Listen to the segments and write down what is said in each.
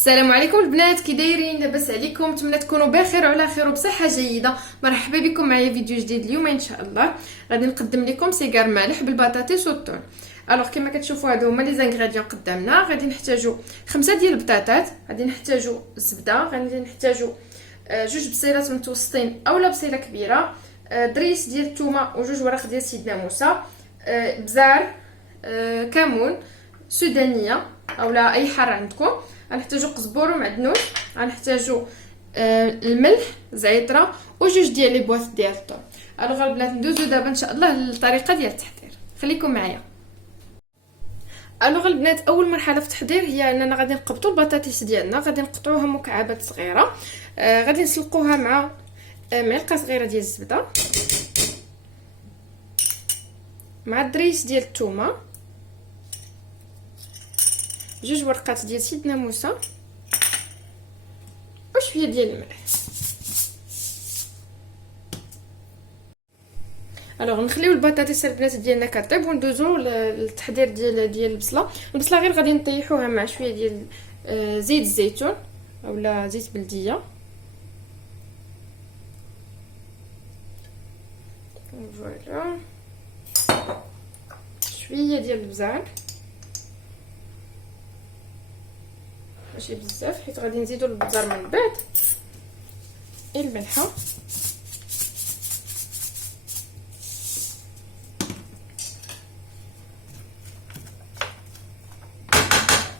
السلام عليكم البنات، كي دايرين؟ لاباس عليكم؟ نتمنى تكونوا بخير وعلى خير وبصحه جيده. مرحبا بكم معايا فيديو جديد اليوم ان شاء الله. غادي نقدم لكم سيجار مالح بالبطاطس والثوم. الوغ كما كتشوفوا هادو هما لي زانغريديون قدامنا. غادي نحتاجوا 5 ديال البطاطات، غادي نحتاجوا الزبده، غادي نحتاجوا جوج بصيلات متوسطين اولا بصيله كبيره، دريس ديال الثومه وجوج ورق ديال سيدنا موسى، بزار، كمون، سودانيه اولا اي حار عندكم. غنحتاجو قزبور ومعدنوس، غنحتاجو الملح، زعتره وجوج ديال لي بواط ديال الثوم. الوغ البنات ندوزو دابا ان شاء الله للطريقه ديال التحضير، خليكم معايا. الوغ البنات اول مرحله في التحضير هي اننا غادي نقبطوا البطاطس ديالنا، غادي نقطعوها مكعبات صغيره، غادي نسلقوها مع معلقه صغيره ديال الزبده مع الدريس ديال الثومه، جوج ورقات ديال سيدنا موسى وشويه ديال الملح. الوغ نخليو البطاطس البنات ديالنا كطيب وندوزو للتحضير ديال البصله غير غادي نطيحوها مع شويه ديال زيت الزيتون اولا زيت بلديه. فوالا شويه ديال البزار، ماشي بزاف حيت غادي نزيدو البزار من بعد، الملحه،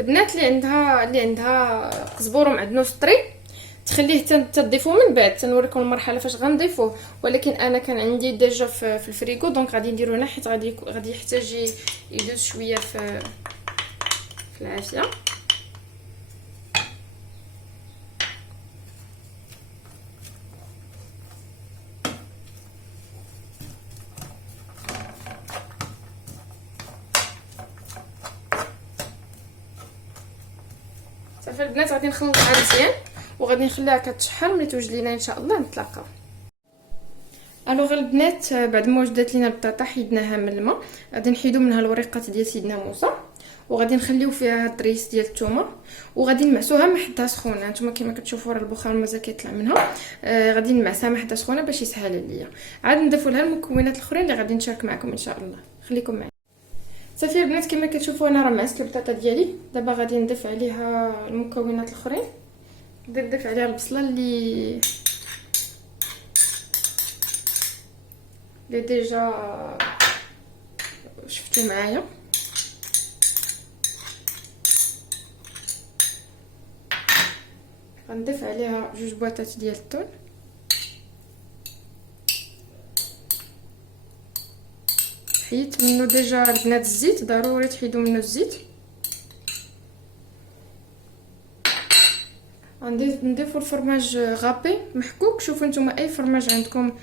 البنات اللي عندها قزبور ومعدنوس طري تخليه تضيفوه من بعد، تنوريكم المرحله فاش غنضيفوه. ولكن انا كان عندي ديجا في الفريغو، دونك غادي نديرو هنا حيت غادي يحتاج يدوز شويه في العافيه. صافي البنات غادي نخلطها مزيان وغادي نخليها كتشحر. ملي توجد لينا ان شاء الله نتلاقاو. الوغ البنات بعد ما وجدت لينا البطاطا حيدناها من الماء، غادي نحيدو منها الوريقات ديال سيدنا موسى وغادي نخليو فيها الدريس ديال الثومه وغادي نمعسوها ما حدها سخونه. نتوما كما كتشوفوا راه البخار مازال كيطلع منها، غادي نمعسها ما حدها سخونه باش يسهل عليا. عاد نضيفوا لها المكونات الاخرين اللي غادي نشارك معكم ان شاء الله، خليكم معايا. صافي البنات كما كتشوفوا انا راه معست البطاطا ديالي. دابا غادي نضيف عليها المكونات الاخرين، نضيف عليها البصله اللي ديجا شفتوا معايا، غنضيف عليها جوج بواطات ديال الثوم، حيت منه ديجا البنات الزيت، ضروري تحيدوا منه الزيت. نضيفوا الفرماج غابي محكوك، شوفوا نتوما اي فرماج عندكم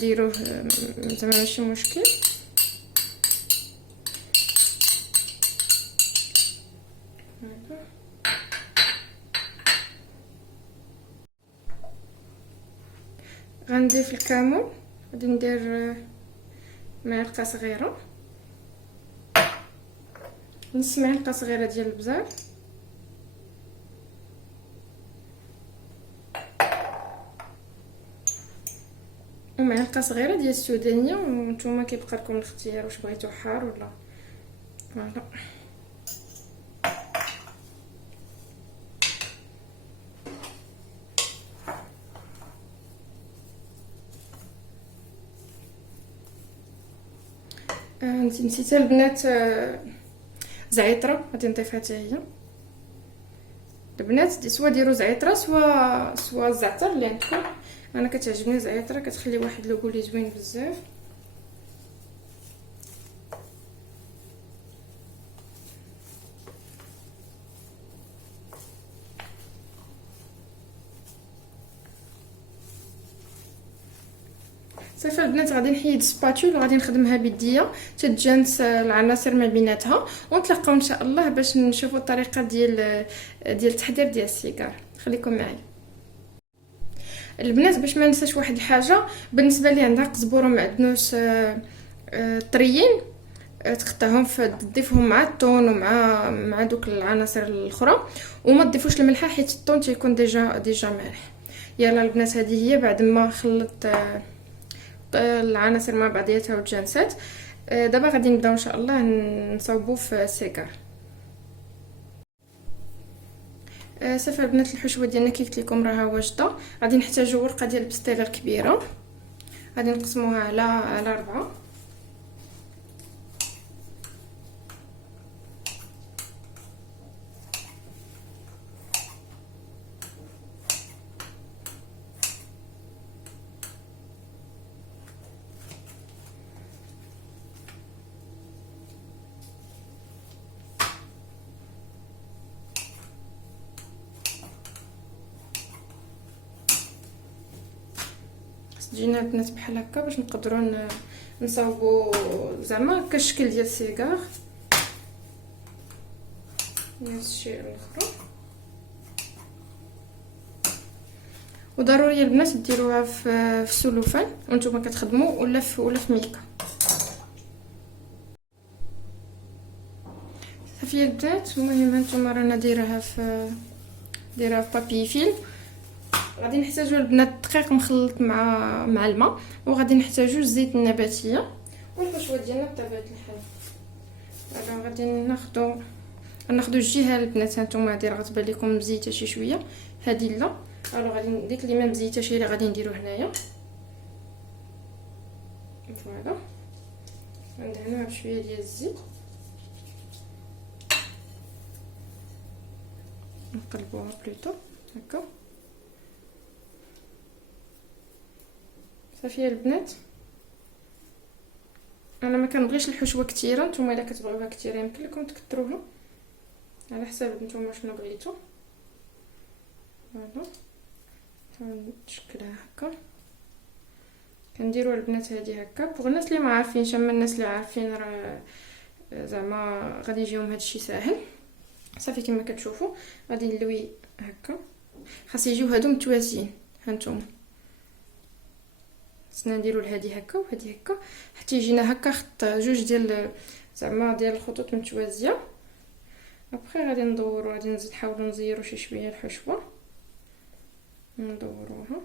ديروه، زعما ماشي مشكل. غنضيف الكمون، غادي ندير معلقه صغيره، نص معلقه صغيره ديال البزار، ومعلقه صغيره ديال السودانيه، وانتم كيبقى لكم الاختيار واش بغيتو حار ولا. فوالا نسيت البنات زعتره غادي نضيفها حتى هي. البنات سوا ديروا زعتره سوا الزعتر اللي عندكم. انا كتعجبني زعتره، كتخلي واحد لوغو لي زوين بزاف. صافي البنات غادي نحيد سباتول وغادي نخدمها بيديا تتجانس العناصر ما بيناتها، ونتلاقاو ان شاء الله باش نشوفوا الطريقه ديال التحضير ديال السيجار، خليكم معايا. البنات باش ما ننساش واحد الحاجه، بالنسبه لي عندها قزبور ومعدنوس طريين، تقطعهم تضيفهم مع الطون ومع دوك العناصر الاخرى، وما تضيفوش الملح حيت الطون تيكون ديجا مالح. يلا البنات هذه هي بعد ما خلطت العناصر مع بعضياتها وتجانسات. دابا غادي نبداو ان شاء الله نصاوبوا في السيجار. صافي البنات الحشوه ديالنا كي قلت لكم راها واجده. غادي نحتاجوا ورقه ديال البستيله الكبيره، غادي نقسموها على 4. تجينا البنات بحال هكا باش نقدروا نصاوبوا زعما كالشكل ديال السيجار. نفس الشيء الاخر. وضروري البنات ديروها في السلوفان وانتم كتخدموا ولا في ميكا. صافي البنات المهم هانتوما رانا دايراها في بابي فيلم. غادي نحتاجوا البنات الدقيق مخلط مع الماء، وغادي نحتاجوا الزيت النباتيه والحشوه ديالنا بطبيعه الحال. دابا غادي ناخذوا الجهه البنات هانتوما هادي راه غتبان لكم مزيته شي شويه، هادي لا. الو غادي ديك اللي ما مزيته شي اللي غادي نديرو هنايا. فوالا ندهنوها بشويه ديال الزيت، نقلبوها بلوتو هكا. صافي البنات انا ما كنبغيش الحشوه كثيره، نتوما الا كتبغيوها كثيره يمكن لكم تكثروها على حساب نتوما شنو بغيتو. فوالا نشكلها هكا. كنديروا البنات هذه هكا بوغ الناس اللي ما عارفينش، اما الناس اللي عارفين راه زعما غادي يجيهم هادشي ساهل. صافي كما كتشوفوا غادي نلوي هكا، خاص يجيو هادو متوازيين. هانتوما خصنا نديرو لهادي هكا وهادي هكا حتى يجينا هكا خط جوج ديال زعما ديال الخطوط متوازيه. ابخي غادي ندورو، غادي نزيد نحاولوا نزيروا شي شويه الحشوه، ندوروها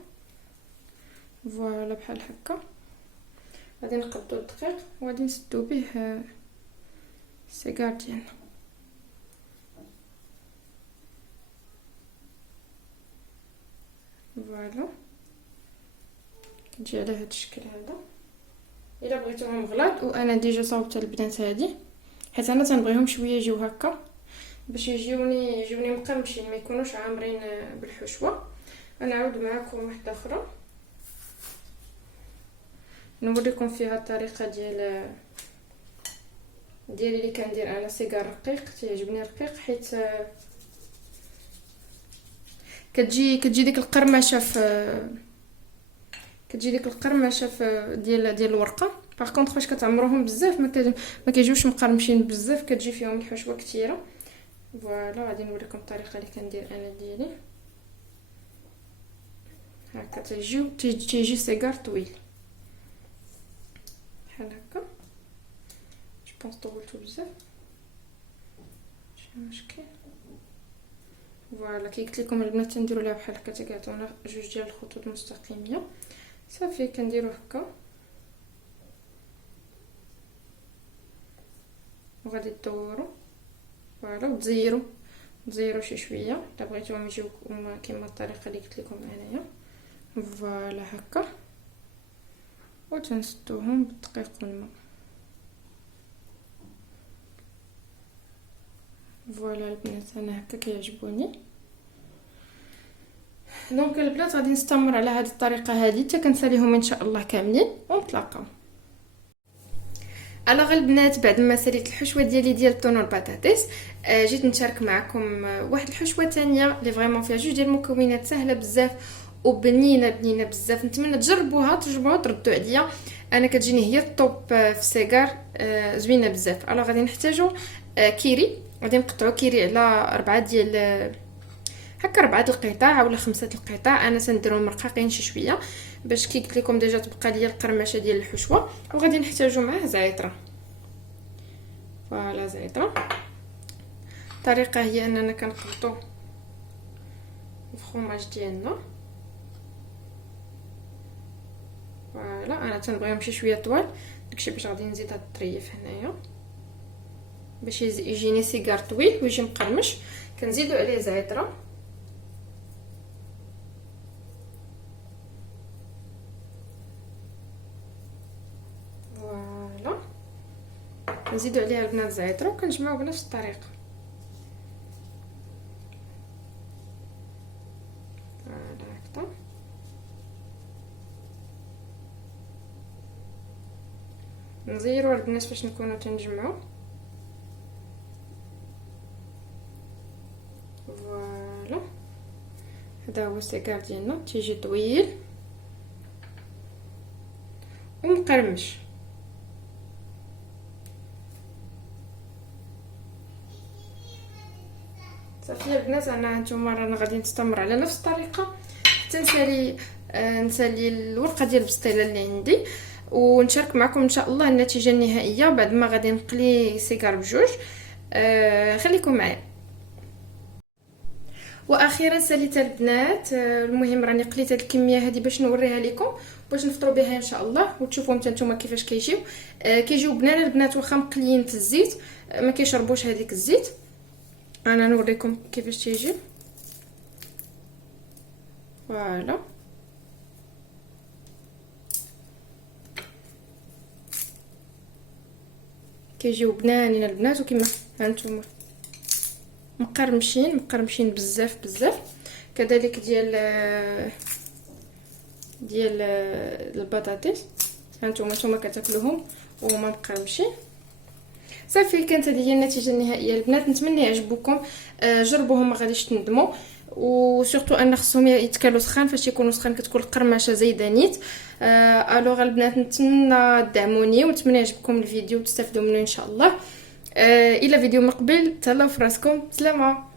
فوالا بحال هكا. غادي نقدو الدقيق وغادي نسدو به السيجار ديالنا. فوالا كتجي على هاد الشكل هذا. الا بغيتوهم غلاط وانا ديجا صاوبت البنات هادي حيت انا تنبغيهم شويه يجيو هكا باش يجيوني مقرمشين، ما يكونوش عامرين بالحشوه. غنعاود معكم واحده اخرى نوريكم فيها الطريقه ديالي اللي كندير انا. سيجار رقيق تيعجبني رقيق حيت كتجي ديك القرمشه في ديال الورقه. باغ كونطخ فاش كتعمروهم بزاف ما كيجيوش مقرمشين بزاف، كتجي فيهم الحشوه كثيره. فوالا غادي نوريكم الطريقه اللي كندير انا ديالي هكا. تيجي سيجار طويل بحال هكا. جو بونس طولتو بزاف ماشي مشكل. فوالا كي قلت لكم البنات نديروا لها بحال هكا تكعطونا جوج ديال الخطوط مستقيميه. صافي كنديرو هكا وغادي تدوروا فوالا وتزيروا شي شويه الا بغيتوهم يجيو كما الطريقه اللي قلت لكم انايا. فوالا هكا وتنسدوهم بالدقيق والماء. فوالا البنات انا هكا كيعجبوني. دونك البنات غادي نستمر على هذه الطريقه هذه حتى كنساليهم ان شاء الله كاملين ونتلاقاو. الوغ البنات بعد ما ساليت الحشوه ديال الطون والبطاطس جيت نشارك معكم واحد الحشوه ثانيه اللي فريمون فيها جوج ديال المكونات سهله بزاف وبنينه بزاف. نتمنى تجربوها تردوا عليا. انا كتجيني هي الطوب في السيجار زوينه بزاف. الوغ غادي نحتاجوا كيري. غادي نقطعوا كيري على 4 ديال هكا 4 القطع ولا 5 القطع. انا سنديرهم مرققين شي شويه باش كي قلت لكم ديجا تبقى ليا القرمشه ديال الحشوه. وغادي نحتاجوا معاه زعتره فوالا زيتون. الطريقه هي اننا كنخلطوا الفرماج ديالنا. فوالا انا تنبغيهم شي شويه طوال، داكشي باش غادي نزيد هاد الطريف هنايا باش يجيني سيجار طويل ويجي مقرمش. كنزيدوا عليه زعتره، فوالا نزيدوا عليها البنات زعتره وكنجمعوا بنفس الطريقه. فوالا هكذا نزيروا البنات باش نكونوا تنجمعوا. فوالا هذا هو السيكار ديالنا، تيجي طويل ومقرمش. صافي البنات، انا نتوما رانا غادي نستمر على نفس الطريقه حتى نسالي الورقه ديال البسطيله اللي عندي، ونشارك معكم ان شاء الله النتيجه النهائيه بعد ما غادي نقلي سيجار بجوج. خليكم معايا. واخيرا ساليت البنات، المهم راني قليت هاد الكميه هذه باش نوريها لكم باش نفطروا بها ان شاء الله، وتشوفوا نتوما كيفاش كيجيو بنان البنات واخا مقليين في الزيت، ما كيشربوش هذيك الزيت. انا نوريكم كيفاش تيجي. فوالا كيجيو بنانين البنات، وكما هانتوما مقرمشين بزاف بزاف. كذلك ديال البطاطس هانتوما كتاكلوهم وهما مقرمشين. صافي كانت هذه هي النتيجه النهائيه البنات، نتمنى يعجبوكم. جربوهم ما غاديش تندموا، وسورتو ان خصهم يتكالوا سخان. فاش يكونوا سخان كتكون القرمشه زايده نيت. الوغ البنات نتمنى تدعموني ونتمنى يعجبكم الفيديو وتستافدوا منه ان شاء الله. الى فيديو مقبل، تهلاو في راسكم، سلامه.